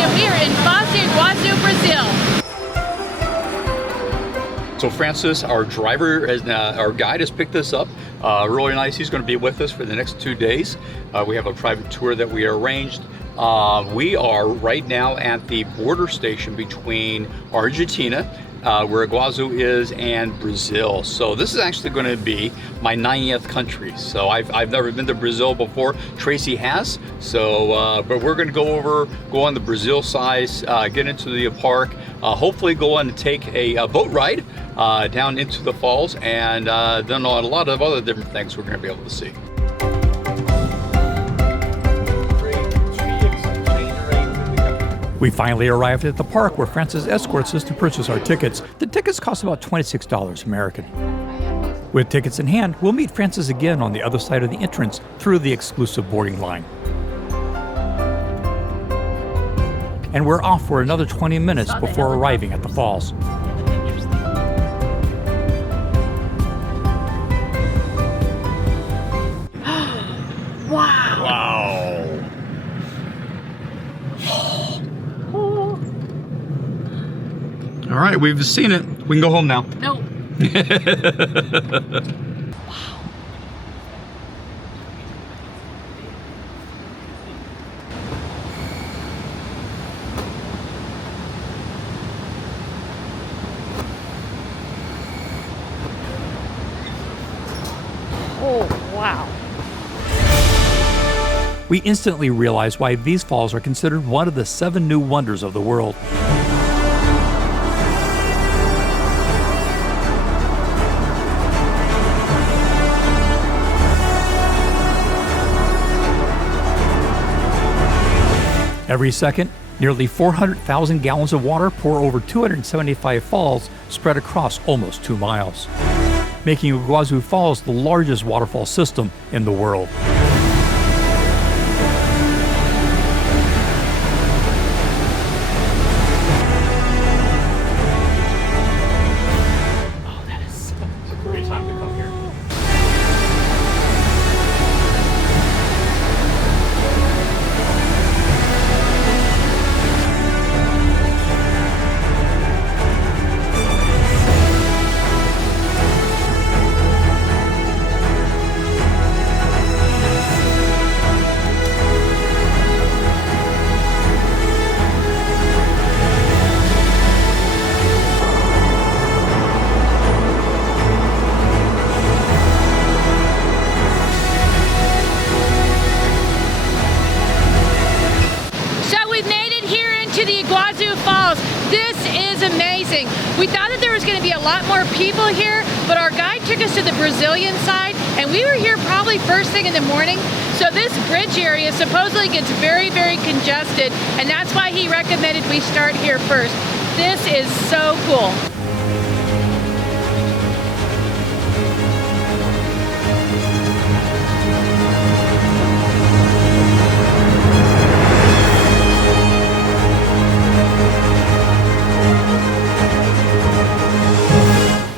and we are in Foz do Iguazu, Brazil. So Francis, our driver, our guide has picked us up. Really nice. He's going to be with us for the next 2 days. We have a private tour that we arranged. We are right now at the border station between Argentina, where Iguazu is, and Brazil. So this is actually going to be my 90th country. So I've never been to Brazil before. Tracy has. So, but we're going to go on the Brazil side, get into the park, hopefully go on and take a boat ride down into the falls, and then a lot of other different things we're going to be able to see. We finally arrived at the park where Francis escorts us to purchase our tickets. The tickets cost about $26 American. With tickets in hand, we'll meet Francis again on the other side of the entrance through the exclusive boarding line. And we're off for another 20 minutes before arriving at the falls. Wow. Wow. All right, we've seen it. We can go home now. No. Oh, wow. We instantly realize why these falls are considered one of the 7 new wonders of the world. Every second, nearly 400,000 gallons of water pour over 275 falls spread across almost 2 miles, making Iguazu Falls the largest waterfall system in the world. Oh, that is so It's a great time to come here. to the Iguazu Falls. This is amazing. We thought that there was going to be a lot more people here, but our guide took us to the Brazilian side, and we were here probably first thing in the morning. So this bridge area supposedly gets very, very congested, and that's why he recommended we start here first. This is so cool.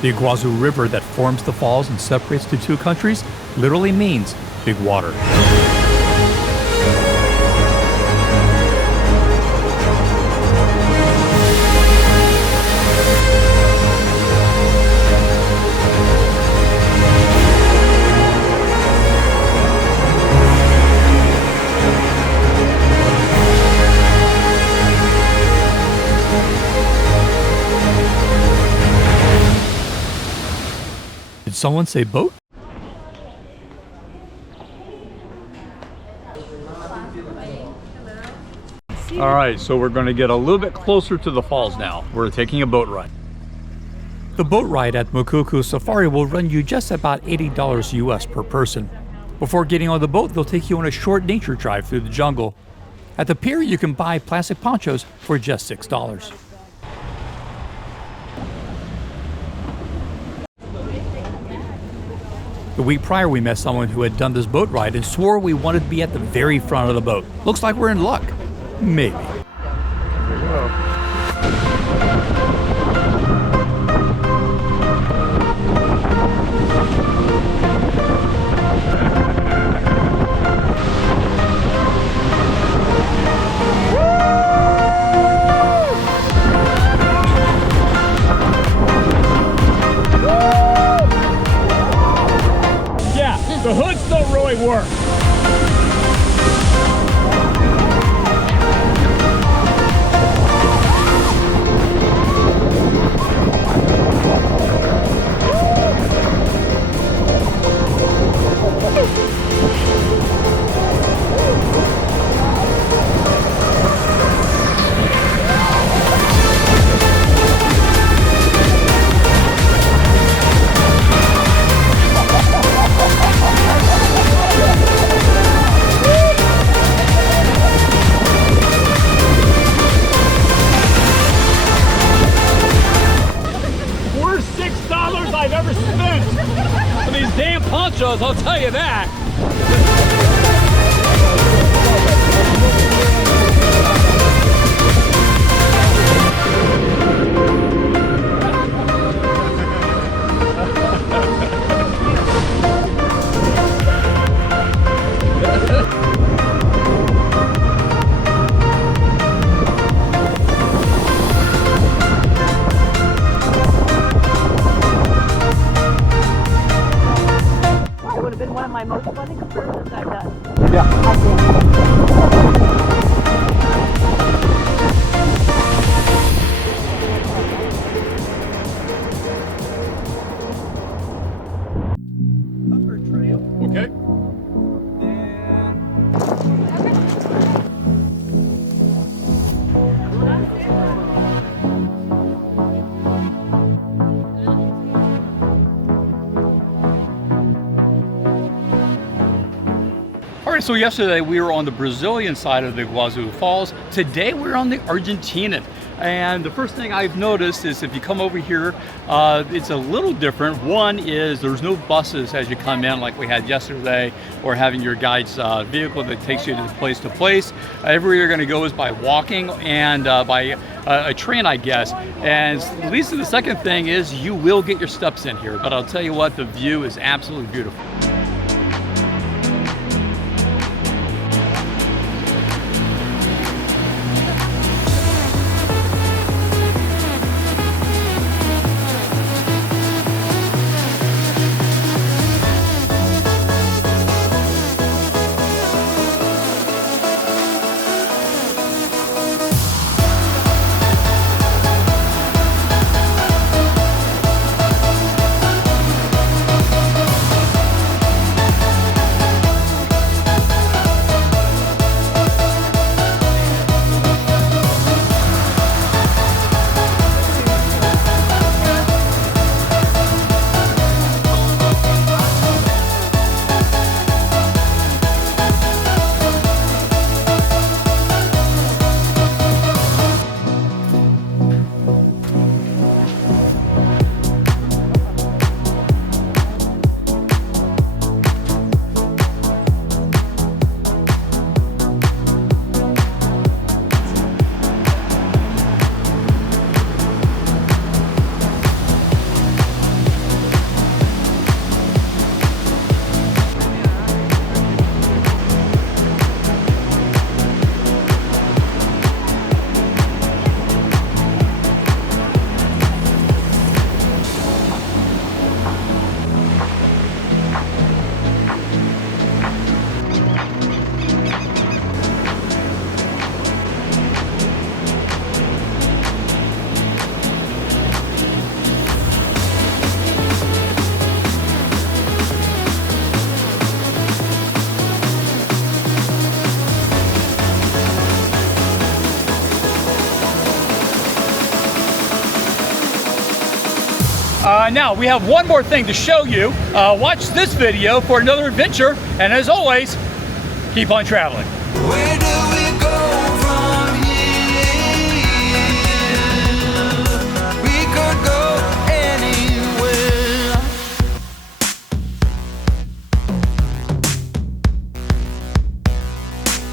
The Iguazu River that forms the falls and separates the two countries literally means big water. Did someone say boat? All right, so we're going to get a little bit closer to the falls now. We're taking a boat ride. The boat ride at Macuco Safari will run you just about $80 US per person. Before getting on the boat, they'll take you on a short nature drive through the jungle. At the pier, you can buy plastic ponchos for just $6. The week prior, we met someone who had done this boat ride and swore we wanted to be at the very front of the boat. Looks like we're in luck. Maybe. I'll tell you that. It would have been one of my most fun excursions I've done. Yeah. I think. Okay. All right, so yesterday we were on the Brazilian side of the Iguazu Falls. Today we're on the Argentinian. And the first thing I've noticed is if you come over here, it's a little different. One is there's no buses as you come in like we had yesterday, or having your guide's vehicle that takes you to place. Everywhere you're gonna go is by walking and by a train, I guess. And at least the second thing is you will get your steps in here, but I'll tell you what, the view is absolutely beautiful. Now we have one more thing to show you. Watch this video for another adventure, and as always, keep on traveling.